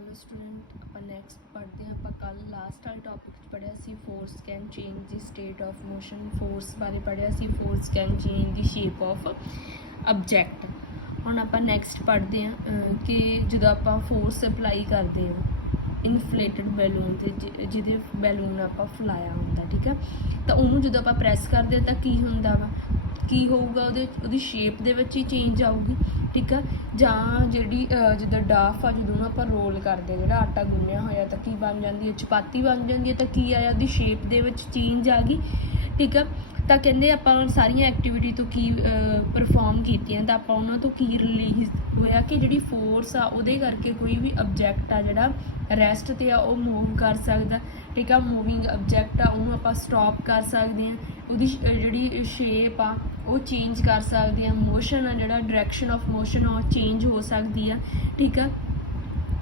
Hello student, ਆਪਾਂ next ਪੜ੍ਹਦੇ ਹਾਂ। ਆਪਾਂ ਕੱਲ ਲਾਸਟ ਵਾਲੇ ਟੌਪਿਕ 'ਚ ਪੜ੍ਹਿਆ ਸੀ force can change the state of motion. Force ਬਾਰੇ ਪੜ੍ਹਿਆ ਸੀ, force can change the shape of object. ਹੁਣ ਆਪਾਂ ਨੈਕਸਟ ਪੜ੍ਹਦੇ ਹਾਂ ਕਿ ਜਦੋਂ ਆਪਾਂ ਫੋਰਸ ਅਪਲਾਈ ਕਰਦੇ ਹਾਂ ਇਨਫਲੇਟਡ ਬੈਲੂਨ 'ਤੇ, ਜਿਹਦੇ ਬੈਲੂਨ ਆਪਾਂ ਫਲਾਇਆ ਹੁੰਦਾ, ਠੀਕ ਆ, ਤਾਂ ਉਹਨੂੰ ਜਦੋਂ ਆਪਾਂ ਪ੍ਰੈਸ ਕਰਦੇ ਹਾਂ ਤਾਂ ਕੀ ਹੁੰਦਾ ਵਾ, ਕੀ ਹੋਊਗਾ, ਉਹਦੀ ਸ਼ੇਪ ਦੇ ਵਿੱਚ ਹੀ ਚੇਂਜ ਆਊਗੀ, ਠੀਕ ਆ। ਜਾਂ ਜਿਹੜੀ ਜਿੱਦਾਂ ਡਾਫ ਆ, ਜਦੋਂ ਆਪਾਂ ਰੋਲ ਕਰਦੇ ਜਿਹੜਾ ਆਟਾ ਗੁੰਨਿਆ ਹੋਇਆ ਤਾਂ ਕੀ ਬਣ ਜਾਂਦੀ ਹੈ, ਚਪਾਤੀ ਬਣ ਜਾਂਦੀ ਹੈ। ਤਾਂ ਕੀ ਆਇਆ, ਉਹਦੀ ਸ਼ੇਪ ਦੇ ਵਿੱਚ ਚੇਂਜ ਆ ਗਈ, ਠੀਕ ਆ। ਤਾਂ ਕਹਿੰਦੇ ਆਪਾਂ ਸਾਰੀਆਂ ਐਕਟੀਵਿਟੀ ਤੋਂ ਕੀ ਪਰਫੋਰਮ ਕੀਤੀਆਂ ਤਾਂ ਆਪਾਂ ਉਹਨਾਂ ਤੋਂ ਕੀ ਰਿਲੀਜ਼ ਹੋਇਆ ਕਿ ਜਿਹੜੀ ਫੋਰਸ ਆ ਉਹਦੇ ਕਰਕੇ ਕੋਈ ਵੀ ਆਬਜੈਕਟ ਆ ਜਿਹੜਾ ਰੈਸਟ 'ਤੇ ਆ ਉਹ ਮੂਵ ਕਰ ਸਕਦਾ, ਠੀਕ ਆ। ਮੂਵਿੰਗ ਆਬਜੈਕਟ ਆ ਉਹਨੂੰ ਆਪਾਂ ਸਟਾਪ ਕਰ ਸਕਦੇ ਹਾਂ, ਉਹਦੀ ਜਿਹੜੀ ਸ਼ੇਪ ਆ ਉਹ ਚੇਂਜ ਕਰ ਸਕਦੇ ਹਾਂ। ਮੋਸ਼ਨ ਆ ਜਿਹੜਾ ਡਾਇਰੈਕਸ਼ਨ ਆਫ ਮੋਸ਼ਨ ਆ ਉਹ ਚੇਂਜ ਹੋ ਸਕਦੀ ਆ, ਠੀਕ ਆ।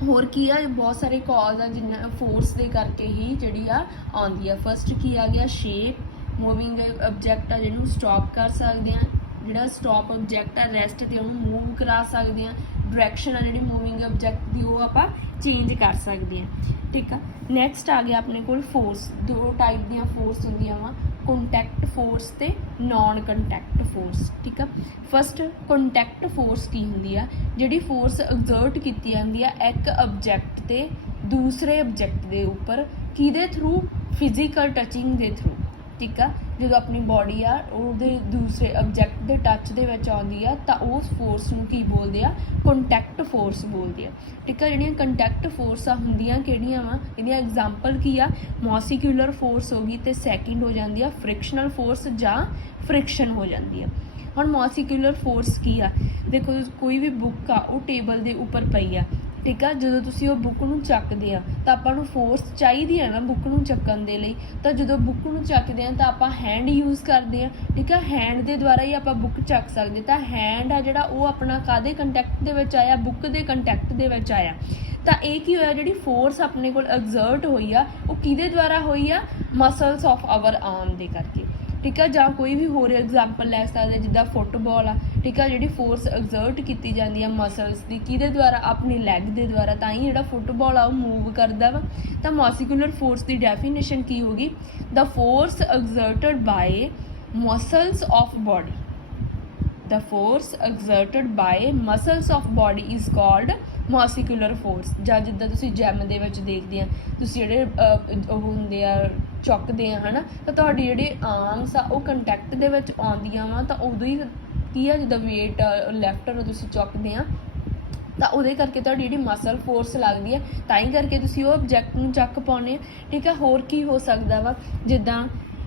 ਹੋਰ ਕੀ ਆ, ਬਹੁਤ ਸਾਰੇ ਕਾਜ਼ ਆ ਜਿੰਨਾ ਫੋਰਸ ਦੇ ਕਰਕੇ ਹੀ ਜਿਹੜੀ ਆ ਆਉਂਦੀ ਆ। ਫਸਟ ਕੀ ਆ ਗਿਆ, ਸ਼ੇਪ। ਮੂਵਿੰਗ ਆਬਜੈਕਟ ਆ ਜਿਹਨੂੰ ਸਟਾਪ ਕਰ ਸਕਦੇ ਹਾਂ, ਜਿਹੜਾ ਸਟਾਪ ਆਬਜੈਕਟ ਆ ਰੈਸਟ 'ਤੇ ਉਹਨੂੰ ਮੂਵ ਕਰਾ ਸਕਦੇ ਹਾਂ। ਡਾਇਰੈਕਸ਼ਨ ਆ ਜਿਹੜੀ ਮੂਵਿੰਗ ਆਬਜੈਕਟ ਦੀ ਉਹ ਆਪਾਂ ਚੇਂਜ ਕਰ ਸਕਦੇ ਹਾਂ, ਠੀਕ ਆ। ਨੈਕਸਟ ਆ ਗਿਆ ਆਪਣੇ ਕੋਲ ਫੋਰਸ। ਦੋ ਟਾਈਪ ਦੀਆਂ ਫੋਰਸ ਹੁੰਦੀਆਂ ਵਾ, ਕੰਟੈਕਟ ਫੋਰਸ ਤੇ ਨਾਨ ਕੰਟੈਕਟ ਫੋਰਸ, ਠੀਕ ਆ। ਫਸਟ ਕੰਟੈਕਟ ਫੋਰਸ ਕੀ ਹੁੰਦੀ ਆ, ਜਿਹੜੀ ਫੋਰਸ ਐਗਜ਼ਰਟ ਕੀਤੀ ਜਾਂਦੀ ਆ ਇੱਕ ਆਬਜੈਕਟ ਤੇ ਦੂਸਰੇ ਆਬਜੈਕਟ ਦੇ ਉੱਪਰ, ਕਿਹਦੇ ਥਰੂ, ਫਿਜ਼ੀਕਲ ਟੱਚਿੰਗ ਦੇ ਥਰੂ, ਠੀਕ ਆ। ਜਦੋਂ ਆਪਣੀ ਬੋਡੀ ਆ ਉਹਦੇ ਦੂਸਰੇ ਆਬਜੈਕਟ ਦੇ ਟੱਚ ਦੇ ਵਿੱਚ ਆਉਂਦੀ ਆ ਤਾਂ ਉਸ ਫੋਰਸ ਨੂੰ ਕੀ ਬੋਲਦੇ ਆ, ਕੰਟੈਕਟ ਫੋਰਸ ਬੋਲਦੇ ਆ, ਠੀਕ ਆ। ਜਿਹੜੀਆਂ ਕੰਟੈਕਟ ਫੋਰਸਾਂ ਹੁੰਦੀਆਂ ਕਿਹੜੀਆਂ ਵਾ, ਇਹਦੀਆਂ ਐਗਜ਼ਾਮਪਲ ਕੀ ਆ, ਮੋਸੀਕੂਲਰ ਫੋਰਸ ਹੋ ਗਈ ਤੇ ਸੈਕਿੰਡ ਹੋ ਜਾਂਦੀ ਆ ਫ੍ਰਿਕਸ਼ਨਲ ਫੋਰਸ ਜਾਂ ਫ੍ਰਿਕਸ਼ਨ ਹੋ ਜਾਂਦੀ ਆ। ਹੁਣ ਮੋਸੀਕੂਲਰ ਫੋਰਸ ਕੀ ਆ, ਦੇਖੋ ਕੋਈ ਵੀ ਬੁੱਕ ਆ ਉਹ ਟੇਬਲ ਦੇ ਉੱਪਰ ਪਈ ਆ, ਠੀਕ ਆ। ਜਦੋਂ ਤੁਸੀਂ ਉਹ ਬੁੱਕ ਨੂੰ ਚੱਕਦੇ ਆ ਤਾਂ ਆਪਾਂ ਨੂੰ ਫੋਰਸ ਚਾਹੀਦੀ ਆ ਨਾ ਬੁੱਕ ਨੂੰ ਚੱਕਣ ਦੇ ਲਈ। ਤਾਂ ਜਦੋਂ ਬੁੱਕ ਨੂੰ ਚੱਕਦੇ ਆ ਤਾਂ ਆਪਾਂ ਹੈਂਡ ਯੂਜ਼ ਕਰਦੇ ਆ, ਠੀਕ ਆ। ਹੈਂਡ ਦੇ ਦੁਆਰਾ ਹੀ ਆਪਾਂ ਬੁੱਕ ਚੱਕ ਸਕਦੇ। ਤਾਂ ਹੈਂਡ ਆ ਜਿਹੜਾ ਉਹ ਆਪਣਾ ਕਾਹਦੇ ਕੰਟੈਕਟ ਦੇ ਵਿੱਚ ਆਇਆ, ਬੁੱਕ ਦੇ ਕੰਟੈਕਟ ਦੇ ਵਿੱਚ ਆਇਆ। ਤਾਂ ਇਹ ਕੀ ਹੋਇਆ, ਜਿਹੜੀ ਫੋਰਸ ਆਪਣੇ ਕੋਲ ਐਗਜ਼ਰਟ ਹੋਈ ਆ ਉਹ ਕਿਹਦੇ ਦੁਆਰਾ ਹੋਈ ਆ, ਮਸਲਸ ਆਫ ਆਵਰ ਆਰਮ ਦੇ ਕਰਕੇ, ਠੀਕ ਆ। ਜਾਂ ਕੋਈ ਵੀ ਹੋਰ ਐਗਜ਼ਾਮਪਲ ਲੈ ਸਕਦੇ ਜਿੱਦਾਂ ਫੁੱਟਬਾਲ ਆ, ਠੀਕ ਆ। ਜਿਹੜੀ ਫੋਰਸ ਐਗਜ਼ਰਟ ਕੀਤੀ ਜਾਂਦੀ ਆ ਮਸਲਸ ਦੀ, ਕਿਹਦੇ ਦੁਆਰਾ, ਆਪਣੀ ਲੈਗ ਦੇ ਦੁਆਰਾ, ਤਾਂ ਹੀ ਜਿਹੜਾ ਫੁੱਟਬਾਲ ਆ ਉਹ ਮੂਵ ਕਰਦਾ ਵਾ। ਤਾਂ ਮੋਸੀਕੂਲਰ ਫੋਰਸ ਦੀ ਡੈਫੀਨੇਸ਼ਨ ਕੀ ਹੋਗੀ, the force exerted by muscles of body, the force exerted by muscles of body is called muscular force. ਜਾਂ ਜਿੱਦਾਂ ਤੁਸੀਂ ਜਿਮ ਦੇ ਵਿੱਚ ਦੇਖਦੇ ਆ, ਤੁਸੀਂ ਜਿਹੜੇ ਉਹ ਹੁੰਦੇ ਆ ਚੁੱਕਦੇ ਆ, ਹੈ ਨਾ, ਤਾਂ ਤੁਹਾਡੀ ਜਿਹੜੇ ਆਰਮਸ ਆ ਉਹ ਕੰਟੈਕਟ ਦੇ ਵਿੱਚ ਆਉਂਦੀਆਂ ਵਾ। ਤਾਂ ਉਦੋਂ ਹੀ ਕੀ ਆ, ਜਿੱਦਾਂ ਵੇਟ ਲੈਫਟ ਨੂੰ ਤੁਸੀਂ ਚੁੱਕਦੇ ਆ ਤਾਂ ਉਹਦੇ ਕਰਕੇ ਤੁਹਾਡੀ ਜਿਹੜੀ ਮਸਲ ਫੋਰਸ ਲੱਗਦੀ ਆ, ਤਾਂ ਹੀ ਕਰਕੇ ਤੁਸੀਂ ਉਹ ਆਬਜੈਕਟ ਨੂੰ ਚੱਕ ਪਾਉਂਦੇ ਆ, ਠੀਕ ਆ। ਹੋਰ ਕੀ ਹੋ ਸਕਦਾ ਵਾ, ਜਿੱਦਾਂ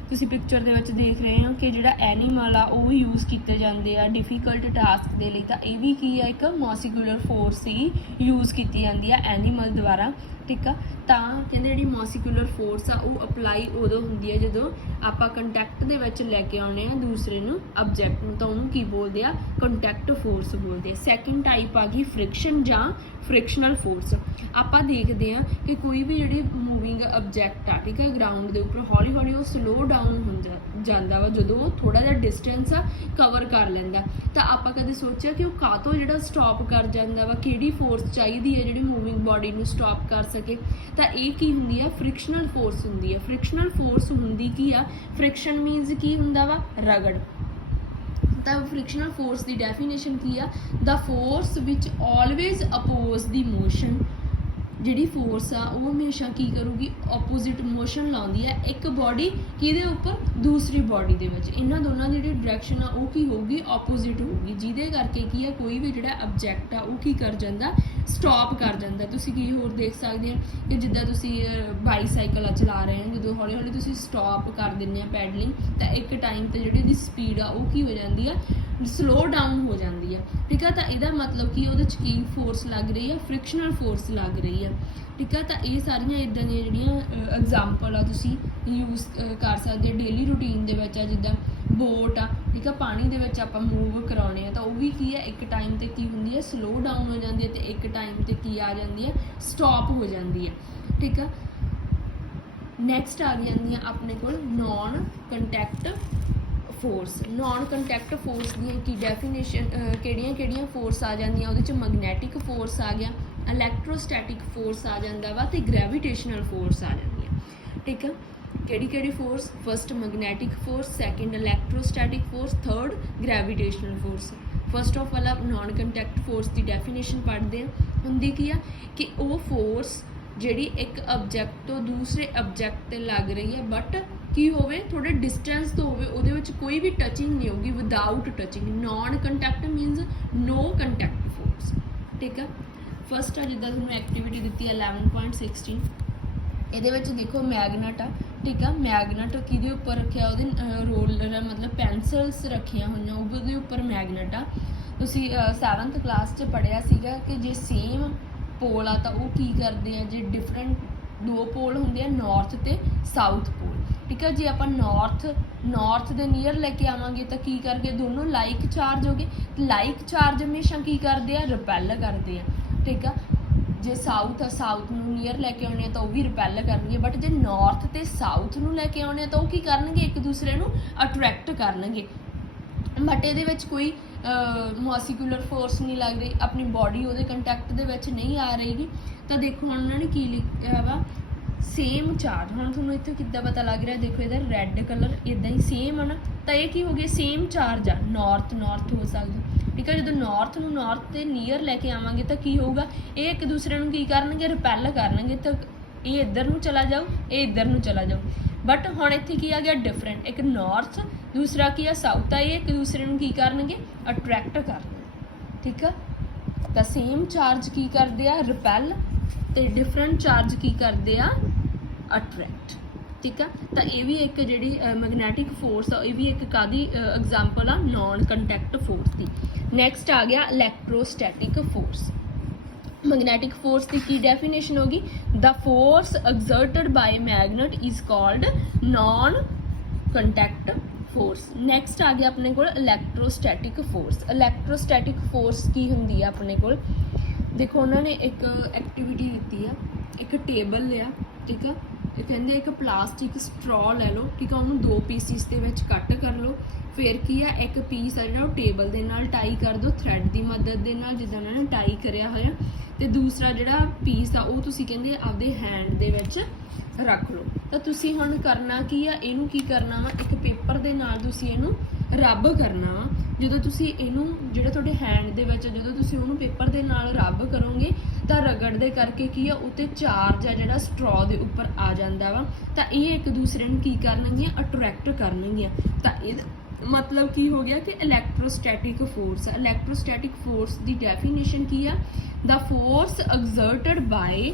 ਤੁਸੀਂ ਪਿਕਚਰ ਦੇ ਵਿੱਚ ਦੇਖ ਰਹੇ ਹੋ ਕਿ ਜਿਹੜਾ ਐਨੀਮਲ ਆ ਉਹ ਵੀ ਯੂਜ਼ ਕੀਤੇ ਜਾਂਦੇ ਆ ਡਿਫੀਕਲਟ ਟਾਸਕ ਦੇ ਲਈ। ਤਾਂ ਇਹ ਵੀ ਕੀ ਆ, ਇੱਕ ਮੋਸੀਕੂਲਰ ਫੋਰਸ ਹੀ ਯੂਜ਼ ਕੀਤੀ ਜਾਂਦੀ ਆ ਐਨੀਮਲ ਦੁਆਰਾ, ਠੀਕ ਆ। ਤਾਂ ਕਹਿੰਦੇ ਜਿਹੜੀ ਮੋਸੀਕੂਲਰ ਫੋਰਸ ਆ ਉਹ ਅਪਲਾਈ ਉਦੋਂ ਹੁੰਦੀ ਆ ਜਦੋਂ ਆਪਾਂ ਕੰਟੈਕਟ ਦੇ ਵਿੱਚ ਲੈ ਕੇ ਆਉਂਦੇ ਆ ਦੂਸਰੇ ਨੂੰ, ਆਬਜੈਕਟ ਨੂੰ, ਤਾਂ ਉਹਨੂੰ ਕੀ ਬੋਲਦੇ ਆ, ਕੰਟੈਕਟ ਫੋਰਸ ਬੋਲਦੇ ਆ। ਸੈਕਿੰਡ ਟਾਈਪ ਆ ਗਈ ਫ੍ਰਿਕਸ਼ਨ ਜਾਂ ਫ੍ਰਿਕਸ਼ਨਲ ਫੋਰਸ। ਆਪਾਂ ਦੇਖਦੇ ਆ ਕਿ ਕੋਈ ਵੀ ਜਿਹੜੀ ਮੂਵਿੰਗ ਆਬਜੈਕਟ ਆ, ਠੀਕ ਆ, ਗਰਾਊਂਡ ਦੇ ਉੱਪਰ ਹੌਲੀ ਹੌਲੀ ਉਹ ਸਲੋ ਡਾਊਨ ਹੋ ਜਾਂਦਾ ਵਾ ਜਦੋਂ ਉਹ ਥੋੜਾ ਜਿਹਾ ਡਿਸਟੈਂਸ ਆ ਕਵਰ ਕਰ ਲੈਂਦਾ। ਤਾਂ ਆਪਾਂ ਕਦੇ ਸੋਚਿਆ ਕਿ ਉਹ ਕਾਹਤੋਂ ਜਿਹੜਾ ਸਟਾਪ ਕਰ ਜਾਂਦਾ ਵਾ, ਕਿਹੜੀ ਫੋਰਸ ਚਾਹੀਦੀ ਹੈ ਜਿਹੜੀ ਮੂਵਿੰਗ ਬੋਡੀ ਨੂੰ ਸਟਾਪ ਕਰ ਸਕੇ। ਤਾਂ ਇਹ ਕੀ ਹੁੰਦੀ ਆ, ਫ੍ਰਿਕਸ਼ਨਲ ਫੋਰਸ ਹੁੰਦੀ ਆ। ਫ੍ਰਿਕਸ਼ਨਲ ਫੋਰਸ ਹੁੰਦੀ ਕੀ ਆ, ਫ੍ਰਿਕਸ਼ਨ ਮੀਨਸ ਕੀ ਹੁੰਦਾ ਵਾ, ਰਗੜ। ਤਾਂ ਫ੍ਰਿਕਸ਼ਨਲ ਫੋਰਸ ਦੀ ਡੈਫੀਨੇਸ਼ਨ ਕੀ ਆ, ਦਾ ਫੋਰਸ ਵਿਚ ਆਲਵੇਜ਼ ਅਪੋਜ਼ ਦੀ ਮੋਸ਼ਨ। ਜਿਹੜੀ ਫੋਰਸ ਆ ਉਹ ਹਮੇਸ਼ਾ ਕੀ ਕਰੂਗੀ, ਆਪੋਜ਼ਿਟ ਮੋਸ਼ਨ ਲਾਉਂਦੀ ਆ ਇੱਕ ਬੋਡੀ ਕਿਹਦੇ ਉੱਪਰ, ਦੂਸਰੀ ਬੋਡੀ ਦੇ ਵਿੱਚ। ਇਹਨਾਂ ਦੋਨਾਂ ਦੀ ਜਿਹੜੀ ਡਾਇਰੈਕਸ਼ਨ ਆ ਉਹ ਕੀ ਹੋਊਗੀ, ਆਪੋਜ਼ਿਟ ਹੋਊਗੀ, ਜਿਹਦੇ ਕਰਕੇ ਕੀ ਆ, ਕੋਈ ਵੀ ਜਿਹੜਾ ਆਬਜੈਕਟ ਆ ਉਹ ਕੀ ਕਰ ਜਾਂਦਾ, ਸਟਾਪ ਕਰ ਜਾਂਦਾ। ਤੁਸੀਂ ਕੀ ਹੋਰ ਦੇਖ ਸਕਦੇ ਆ ਕਿ ਜਿੱਦਾਂ ਤੁਸੀਂ ਬਾਈਸਾਈਕਲ ਆ ਚਲਾ ਰਹੇ ਹੋ, ਜਦੋਂ ਹੌਲੀ ਹੌਲੀ ਤੁਸੀਂ ਸਟਾਪ ਕਰ ਦਿੰਦੇ ਆ ਪੈਡਲਿੰਗ, ਤਾਂ ਇੱਕ ਟਾਈਮ 'ਤੇ ਜਿਹੜੀ ਇਹਦੀ ਸਪੀਡ ਆ ਉਹ ਕੀ ਹੋ ਜਾਂਦੀ ਆ, ਸਲੋ ਡਾਊਨ ਹੋ ਜਾਂਦੀ ਆ, ਠੀਕ ਆ। ਤਾਂ ਇਹਦਾ ਮਤਲਬ ਕਿ ਉਹਦੇ 'ਚ ਕੀ ਫੋਰਸ ਲੱਗ ਰਹੀ ਆ, ਫ੍ਰਿਕਸ਼ਨਲ ਫੋਰਸ ਲੱਗ ਰਹੀ ਆ, ਠੀਕ ਆ। ਤਾਂ ਇਹ ਸਾਰੀਆਂ ਇੱਦਾਂ ਦੀਆਂ ਜਿਹੜੀਆਂ ਐਗਜ਼ਾਮਪਲ ਆ ਤੁਸੀਂ ਯੂਜ਼ ਕਰ ਸਕਦੇ ਡੇਲੀ ਰੂਟੀਨ ਦੇ ਵਿੱਚ ਆ। ਜਿੱਦਾਂ ਬੋਟ ਆ, ਠੀਕ ਆ, ਪਾਣੀ ਦੇ ਵਿੱਚ ਆਪਾਂ ਮੂਵ ਕਰਾਉਣੇ ਆ ਤਾਂ ਉਹ ਵੀ ਕੀ ਆ, ਇੱਕ ਟਾਈਮ 'ਤੇ ਕੀ ਹੁੰਦੀ ਹੈ, ਸਲੋ ਡਾਊਨ ਹੋ ਜਾਂਦੀ ਹੈ, ਅਤੇ ਇੱਕ ਟਾਈਮ 'ਤੇ ਕੀ ਆ ਜਾਂਦੀ ਹੈ, ਸਟਾਪ ਹੋ ਜਾਂਦੀ ਹੈ, ਠੀਕ ਆ। ਨੈਕਸਟ ਆ ਜਾਂਦੀਆਂ ਆਪਣੇ ਕੋਲ non contact force. Non contact force ਦੀਆਂ ਕੀ ਡੈਫੀਨੇਸ਼ਨ, ਕਿਹੜੀਆਂ ਫੋਰਸ ਆ ਜਾਂਦੀਆਂ ਉਹਦੇ 'ਚ, ਮੈਗਨੈਟਿਕ ਫੋਰਸ ਆ ਗਿਆ, ਇਲੈਕਟ੍ਰੋਸਟੈਟਿਕ ਫੋਰਸ ਆ ਜਾਂਦਾ ਵਾ ਤੇ ਗ੍ਰੈਵੀਟੇਸ਼ਨਲ ਫੋਰਸ ਆ ਜਾਂਦੀ ਹੈ। ਠੀਕ ਆ, ਕਿਹੜੀ force? First magnetic force, second electrostatic force, third gravitational force. First of all non contact force ਦੀ ਡੈਫੀਨੇਸ਼ਨ ਪੜ੍ਹਦੇ ਆ। ਹੁੰਦੀ ਕੀ ਆ ਕਿ ਉਹ ਫੋਰਸ ਜਿਹੜੀ ਇੱਕ ਆਬਜੈਕਟ ਤੋਂ ਦੂਸਰੇ ਆਬਜੈਕਟ ਤੇ ਲੱਗ ਰਹੀ ਹੈ ਬਟ ਕੀ ਹੋਵੇ ਥੋੜੇ ਡਿਸਟੈਂਸ ਤੋਂ ਹੋਵੇ, ਉਹਦੇ ਵਿੱਚ ਕੋਈ ਵੀ ਟਚਿੰਗ ਨਹੀਂ ਹੋਊਗੀ, ਵਿਦਆਊਟ ਟਚਿੰਗ। ਨॉन ਕੰਟੈਕਟ ਮੀਨਸ ਨੋ ਕੰਟੈਕਟ ਫੋਰਸ। ਠੀਕ ਆ, ਫਸਟ ਆ ਜਿੱਦਾਂ ਤੁਹਾਨੂੰ ਐਕਟੀਵਿਟੀ ਦਿੱਤੀ ਹੈ 11.16, ਇਹਦੇ ਵਿੱਚ ਦੇਖੋ ਮੈਗਨਟ ਆ। ਠੀਕ ਆ, ਮੈਗਨਟ ਕਿਹਦੇ ਉੱਪਰ ਰੱਖਿਆ? ਉਹਦੇ ਰੋਲਰ ਮਤਲਬ ਪੈਨਸਲਸ ਰੱਖੀਆਂ ਹੋਈਆਂ, ਉਹਦੇ ਉੱਪਰ ਮੈਗਨਟ ਆ। ਤੁਸੀਂ 7th ਕਲਾਸ 'ਚ ਪੜ੍ਹਿਆ ਸੀਗਾ ਕਿ ਜੇ ਸੇਮ ਪੋਲ ਆ ਤਾਂ ਉਹ ਕੀ ਕਰਦੇ ਆ, ਜੇ ਡਿਫਰੈਂਟ ਦੋ ਪੋਲ ਹੁੰਦੇ ਆ ਨਾਰਥ ਤੇ ਸਾਊਥ ਪੋਲ। ਠੀਕ ਆ, ਜੇ ਆਪਾਂ ਨਾਰਥ ਦੇ ਨੀਅਰ ਲੈ ਕੇ ਆਵਾਂਗੇ ਤਾਂ ਕੀ ਕਰਕੇ ਦੋਨੋਂ ਲਾਈਕ ਚਾਰਜ ਹੋ ਗਏ। ਲਾਈਕ ਚਾਰਜ ਹਮੇਸ਼ਾ ਕੀ ਕਰਦੇ ਆ? ਰਿਪੈਲ ਕਰਦੇ ਆ। ਠੀਕ ਆ, ਜੇ ਸਾਊਥ ਨੂੰ ਨੀਅਰ ਲੈ ਕੇ ਆਉਣੇ ਆ ਤਾਂ ਉਹ ਵੀ ਰਿਪੈਲ ਕਰਨਗੇ, ਬਟ ਜੇ ਨਾਰਥ ਤੇ ਸਾਊਥ ਨੂੰ ਲੈ ਕੇ ਆਉਣੇ ਆ ਤਾਂ ਉਹ ਕੀ ਕਰਨਗੇ? ਇੱਕ ਦੂਸਰੇ ਨੂੰ ਅਟਰੈਕਟ ਕਰਨਗੇ। ਬਟ ਇਹਦੇ ਵਿੱਚ ਕੋਈ ਮੋਸੀਕੂਲਰ ਫੋਰਸ ਨਹੀਂ ਲੱਗ ਰਹੀ, ਆਪਣੀ ਬਾਡੀ ਉਹਦੇ ਕੰਟੈਕਟ ਦੇ ਵਿੱਚ ਨਹੀਂ ਆ ਰਹੀ। ਤਾਂ ਦੇਖੋ ਹੁਣ ਉਹਨਾਂ ਨੇ ਕੀ ਲਿਖਿਆ ਵਾ? Same charge. ਹੁਣ ਤੁਹਾਨੂੰ ਇੱਥੇ ਕਿੱਦਾਂ ਪਤਾ ਲੱਗ ਰਿਹਾ? ਦੇਖੋ ਇਹਦਾ ਰੈੱਡ ਕਲਰ ਇੱਦਾਂ ਹੀ ਸੇਮ ਆ ਨਾ, ਤਾਂ ਇਹ ਕੀ ਹੋ ਗਿਆ? ਸੇਮ ਚਾਰਜ ਆ। ਨਾਰਥ ਹੋ ਸਕਦਾ। ਠੀਕ ਆ, ਜਦੋਂ ਨਾਰਥ ਤੇ ਨੀਅਰ ਲੈ ਕੇ ਆਵਾਂਗੇ ਤਾਂ ਕੀ ਹੋਊਗਾ? ਇਹ ਇੱਕ ਦੂਸਰੇ ਨੂੰ ਕੀ ਕਰਨਗੇ? ਰਿਪੈਲ ਕਰਨਗੇ। ਤਾਂ ਇਹ ਇੱਧਰ ਨੂੰ ਚਲਾ ਜਾਊ, ਇਹ ਇੱਧਰ ਨੂੰ ਚਲਾ ਜਾਊ। ਬਟ ਹੁਣ ਇੱਥੇ ਕੀ ਆ ਗਿਆ? ਡਿਫਰੈਂਟ। ਇੱਕ ਨਾਰਥ, ਦੂਸਰਾ ਕੀ ਆ? ਸਾਊਥ ਆ। ਇਹ ਇੱਕ ਦੂਸਰੇ ਨੂੰ ਕੀ ਕਰਨਗੇ? ਅਟਰੈਕਟ ਕਰਨਗੇ। ਠੀਕ ਆ, ਤਾਂ ਸੇਮ ਚਾਰਜ ਕੀ ਕਰਦੇ ਆ? ਰਿਪੈਲ, ਤੇ ਡਿਫਰੈਂਟ ਚਾਰਜ ਕੀ ਕਰਦੇ ਆ? ਅਟਰੈਕਟ। ਠੀਕ ਆ, ਤਾਂ ਇਹ ਵੀ ਇੱਕ ਜਿਹੜੀ ਮੈਗਨੈਟਿਕ ਫੋਰਸ ਆ, ਇਹ ਵੀ ਇੱਕ ਕਾਹਦੀ ਐਗਜ਼ਾਮਪਲ ਆ? ਨॉन ਕੰਟੈਕਟ ਫੋਰਸ ਦੀ। ਨੈਕਸਟ ਆ ਗਿਆ ਇਲੈਕਟ੍ਰੋਸਟੈਟਿਕ ਫੋਰਸ। ਮੈਗਨੈਟਿਕ ਫੋਰਸ ਦੀ ਕੀ ਡੈਫੀਨੇਸ਼ਨ ਹੋਗੀ? The force exerted by magnet is called non contact force. Next ਆ ਗਿਆ ਆਪਣੇ ਕੋਲ ਇਲੈਕਟ੍ਰੋਸਟੈਟਿਕ ਫੋਰਸ। ਇਲੈਕਟ੍ਰੋਸਟੈਟਿਕ ਫੋਰਸ ਕੀ ਹੁੰਦੀ ਆ ਆਪਣੇ ਕੋਲ? ਦੇਖੋ ਉਹਨਾਂ ਨੇ ਇੱਕ ਐਕਟੀਵਿਟੀ ਦਿੱਤੀ ਆ, ਇੱਕ ਟੇਬਲ ਲਿਆ। ਠੀਕ ਆ, ਇਹ ਕਹਿੰਦੇ ਇੱਕ ਪਲਾਸਟਿਕ ਸਟਰॉ ਲੈ ਲਓ। ਠੀਕ ਆ, ਉਹਨੂੰ 2 ਪੀਸਿਸ ਦੇ ਵਿੱਚ ਕੱਟ ਕਰ ਲਓ। ਫਿਰ ਕੀ ਆ, ਇੱਕ ਪੀਸ ਆ ਜਿਹੜਾ ਉਹ ਟੇਬਲ ਦੇ ਨਾਲ ਟਾਈ ਕਰ ਦਿਓ ਥਰੈਡ ਦੀ ਮਦਦ ਦੇ ਨਾਲ, ਜਿੱਦਾਂ ਉਹਨਾਂ ਨੇ ਟਾਈ ਕਰਿਆ ਹੋਇਆ। ਤੇ ਦੂਸਰਾ ਜਿਹੜਾ ਪੀਸ ਆ ਉਹ ਤੁਸੀਂ ਕਹਿੰਦੇ ਆਪਦੇ ਹੈਂਡ ਦੇ ਵਿੱਚ ਰੱਖ ਲਓ। ਤਾਂ ਤੁਸੀਂ ਹੁਣ ਕਰਨਾ ਕੀ ਆ? ਇਹਨੂੰ ਕੀ ਕਰਨਾ ਵਾ? ਇੱਕ ਪੇਪਰ ਦੇ ਨਾਲ ਤੁਸੀਂ ਇਹਨੂੰ ਰੱਬ ਕਰਨਾ ਵਾ। ਜਦੋਂ ਤੁਸੀਂ ਇਹਨੂੰ ਜਿਹੜੇ ਤੁਹਾਡੇ ਹੈਂਡ ਦੇ ਵਿੱਚ ਜਦੋਂ ਤੁਸੀਂ ਉਹਨੂੰ ਪੇਪਰ ਦੇ ਨਾਲ ਰੱਬ ਕਰੋਗੇ ਤਾਂ ਰਗੜਦੇ ਕਰਕੇ ਕੀ ਆ? ਉੱਤੇ ਚਾਰਜ ਆ ਜਿਹੜਾ ਸਟਰॉ ਦੇ ਉੱਪਰ ਆ ਜਾਂਦਾ ਵਾ। ਤਾਂ ਇਹ ਇੱਕ ਦੂਸਰੇ ਨੂੰ ਕੀ ਕਰਨਗੀਆਂ? ਅਟਰੈਕਟ ਕਰਨਗੀਆਂ। ਤਾਂ ਇਹ ਮਤਲਬ ਕੀ ਹੋ ਗਿਆ ਕਿ ਇਲੈਕਟ੍ਰੋਸਟੈਟਿਕ ਫੋਰਸ ਆ। ਇਲੈਕਟ੍ਰੋਸਟੈਟਿਕ ਫੋਰਸ ਦੀ ਡੈਫੀਨੇਸ਼ਨ ਕੀ ਆ? The force exerted by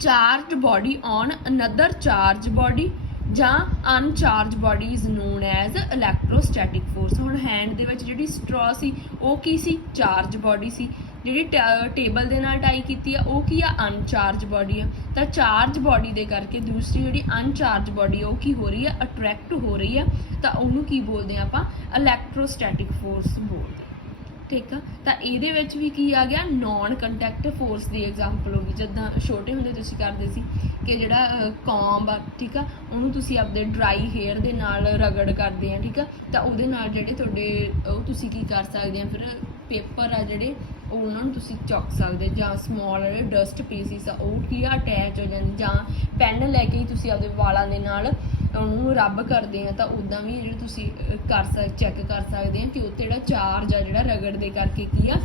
charged body on another charge body ਜਾਂ uncharged body is known as electrostatic force. ਹੁਣ ਹੈਂਡ ਦੇ ਵਿੱਚ ਜਿਹੜੀ ਸਟਰॉ ਸੀ ਉਹ ਕੀ ਸੀ? ਚਾਰਜ ਬੋਡੀ ਸੀ। ਜਿਹੜੀ ਟੇਬਲ ਦੇ ਨਾਲ ਟਾਈ ਕੀਤੀ ਆ ਉਹ ਕੀ ਆ? ਅਨਚਾਰਜ ਬੋਡੀ ਆ। ਤਾਂ ਚਾਰਜ ਬੋਡੀ ਦੇ ਕਰਕੇ ਦੂਸਰੀ ਜਿਹੜੀ ਅਨਚਾਰਜ ਬੋਡੀ ਉਹ ਕੀ ਹੋ ਰਹੀ ਆ? ਅਟਰੈਕਟ ਹੋ ਰਹੀ ਆ। ਤਾਂ ਉਹਨੂੰ ਕੀ ਬੋਲਦੇ ਆ ਆਪਾਂ? ਇਲੈਕਟ੍ਰੋਸਟੈਟਿਕ ਫੋਰਸ ਬੋਲਦੇ। ਠੀਕ ਆ, ਤਾਂ ਇਹਦੇ ਵਿੱਚ ਵੀ ਕੀ ਆ ਗਿਆ? ਨॉन ਕੰਟੈਕਟ ਫੋਰਸ ਦੀ ਐਗਜ਼ਾਮਪਲ ਹੋ ਗਈ। ਜਿੱਦਾਂ ਛੋਟੇ ਹੁੰਦੇ ਤੁਸੀਂ ਕਰਦੇ ਸੀ ਕਿ ਜਿਹੜਾ ਕੌਂਬ ਆ, ਠੀਕ ਆ, ਉਹਨੂੰ ਤੁਸੀਂ ਆਪਦੇ ਡਰਾਈ ਹੇਅਰ ਦੇ ਨਾਲ ਰਗੜ ਕਰਦੇ ਆ। ਠੀਕ ਆ, ਤਾਂ ਉਹਦੇ ਨਾਲ ਜਿਹੜੇ ਤੁਹਾਡੇ ਉਹ ਤੁਸੀਂ ਕੀ ਕਰ ਸਕਦੇ ਆ? ਫਿਰ ਪੇਪਰ ਆ ਜਿਹੜੇ ਉਹਨਾਂ ਨੂੰ ਤੁਸੀਂ ਚੁੱਕ ਸਕਦੇ, ਜਾਂ ਸਮਾਲ ਜਿਹੜੇ ਡਸਟ ਪੀਸਿਸ ਆ ਉਹ ਕੀ ਆ? ਅਟੈਚ ਹੋ ਜਾਂਦੇ। ਜਾਂ ਪੈਨ ਲੈ ਕੇ ਹੀ ਤੁਸੀਂ ਆਪਦੇ ਵਾਲਾਂ ਦੇ ਨਾਲ ਉਹਨੂੰ ਰੱਬ ਕਰਦੇ ਆ। ਤਾਂ ਉੱਦਾਂ ਵੀ ਜਿਹੜੇ ਤੁਸੀਂ ਚੈੱਕ ਕਰ ਸਕਦੇ ਆ ਕਿ ਉੱਤੇ ਜਿਹੜਾ ਚਾਰਜ ਆ ਜਿਹੜਾ ਰਗੜ ਦੇ ਕਰਕੇ ਕੀ ਆ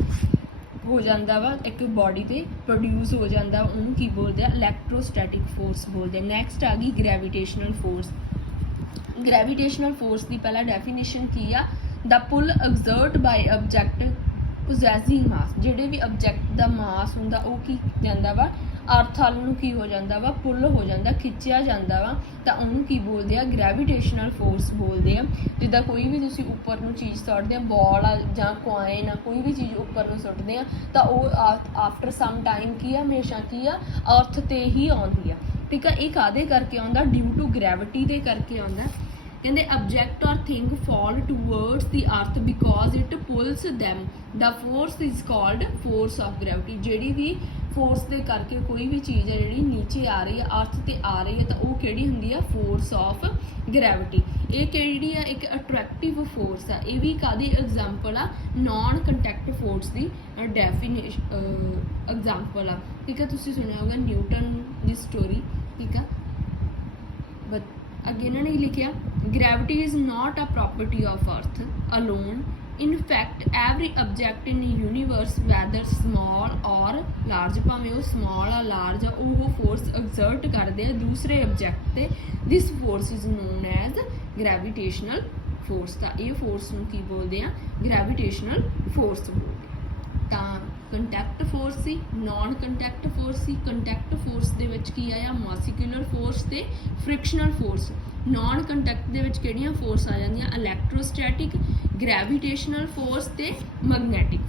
ਹੋ ਜਾਂਦਾ ਵਾ, ਇੱਕ ਬਾਡੀ ਤੇ ਪ੍ਰੋਡਿਊਸ ਹੋ ਜਾਂਦਾ। ਉਹਨੂੰ ਕੀ ਬੋਲਦੇ ਆ? ਇਲੈਕਟ੍ਰੋਸਟੈਟਿਕ ਫੋਰਸ ਬੋਲਦੇ ਆ। ਨੈਕਸਟ ਆ ਗਈ ਗ੍ਰੈਵੀਟੇਸ਼ਨਲ ਫੋਰਸ। ਗ੍ਰੈਵੀਟੇਸ਼ਨਲ ਫੋਰਸ ਦੀ ਪਹਿਲਾ ਡੈਫੀਨੇਸ਼ਨ ਕੀ ਆ? ਦ ਪੁੱਲ ਐਗਜ਼ਰਟ ਬਾਈ ਆਬਜੈਕਟ ਪੋਜੈਸਿੰਗ ਮਾਸ। ਜਿਹੜੇ ਵੀ ਆਬਜੈਕਟ ਦਾ ਮਾਸ ਹੁੰਦਾ ਉਹ ਕੀ ਜਾਂਦਾ ਵਾ? ਅਰਥ ਵੱਲ ਨੂੰ ਕੀ ਹੋ ਜਾਂਦਾ ਵਾ? ਪੁੱਲ ਹੋ ਜਾਂਦਾ, ਖਿੱਚਿਆ ਜਾਂਦਾ ਵਾ। ਤਾਂ ਉਹਨੂੰ ਕੀ ਬੋਲਦੇ ਆ? ਗ੍ਰੈਵੀਟੇਸ਼ਨਲ ਫੋਰਸ ਬੋਲਦੇ ਆ। ਜਿੱਦਾਂ ਕੋਈ ਵੀ ਤੁਸੀਂ ਉੱਪਰ ਨੂੰ ਚੀਜ਼ ਸੁੱਟਦੇ ਆ, ਬਾਲ ਆ ਜਾਂ ਕੁਆਇਨ ਆ, ਕੋਈ ਵੀ ਚੀਜ਼ ਉੱਪਰ ਨੂੰ ਸੁੱਟਦੇ ਆ ਤਾਂ ਉਹ ਆਫਟਰ ਸਮ ਟਾਈਮ ਕੀ ਆ? ਹਮੇਸ਼ਾ ਕੀ ਆ? ਅਰਥ ਤੇ ਹੀ ਆਉਂਦੀ ਆ। ਠੀਕ ਆ, ਇਹ ਕਾਹਦੇ ਕਰਕੇ ਆਉਂਦਾ? ਡਿਊ ਟੂ ਗ੍ਰੈਵਿਟੀ ਦੇ ਕਰਕੇ ਆਉਂਦਾ। ਕਹਿੰਦੇ object or thing fall towards the earth because it pulls them, the force is called force of gravity। ਜਿਹੜੀ ਵੀ ਫੋਰਸ ਦੇ ਕਰਕੇ ਕੋਈ ਵੀ ਚੀਜ਼ ਹੈ ਜਿਹੜੀ ਨੀਚੇ ਆ ਰਹੀ ਹੈ ਅਰਥ ਤੇ ਆ ਰਹੀ ਹੈ ਤਾਂ ਉਹ ਕਿਹੜੀ ਹੁੰਦੀ ਆ ਫੋਰਸ ਆਫ ਗ੍ਰੈਵਿਟੀ। ਇਹ ਕਿਹੜੀ ਆ ਇੱਕ ਅਟਰੈਕਟਿਵ ਫੋਰਸ ਆ। ਇਹ ਵੀ ਕਾਦੀ ਐਗਜ਼ਾਮਪਲ ਆ ਨॉन ਕੰਟੈਕਟ ਫੋਰਸ ਦੀ ਡੈਫੀਨੇਸ਼ਨ ਐਗਜ਼ਾਮਪਲ ਆ। ਠੀਕ ਆ ਤੁਸੀਂ ਸੁਣਿਆ ਹੋਗਾ ਨਿਊਟਨ ਦੀ ਸਟੋਰੀ। ਠੀਕ ਆ ਅੱਗੇ ਇਹਨਾਂ ਨੇ ਲਿਖਿਆ gravity is not a property of earth alone, in fact every object in universe whether small or large ਭਾਵੇਂ ਉਹ small ਆ large ਆ ਉਹ force exert ਕਰਦੇ ਆ ਦੂਸਰੇ object ਤੇ। this force is known as gravitational force। ਤਾਂ ਇਹ force ਨੂੰ ਕੀ ਬੋਲਦੇ ਆ gravitational force ਬੋਲਦੇ ਆ। ਤਾਂ ਕੰਟੈਕਟ ਫੋਰਸ ਸੀ, ਨॉन ਕੰਟੈਕਟ ਫੋਰਸ ਸੀ। ਕੰਟੈਕਟ ਫੋਰਸ ਦੇ ਵਿੱਚ ਕੀ ਆਇਆ ਮੋਸੀਕੂਲਰ ਫੋਰਸ ਤੇ ਫ੍ਰਿਕਸ਼ਨਲ ਫੋਰਸ। ਨॉन ਕੰਟੈਕਟ ਦੇ ਵਿੱਚ ਕਿਹੜੀਆਂ ਫੋਰਸ ਆ ਜਾਂਦੀਆਂ ਇਲੈਕਟ੍ਰੋਸਟੈਟਿਕ, ਗ੍ਰੈਵਿਟੇਸ਼ਨਲ ਫੋਰਸ ਤੇ ਮੈਗਨੈਟਿਕ।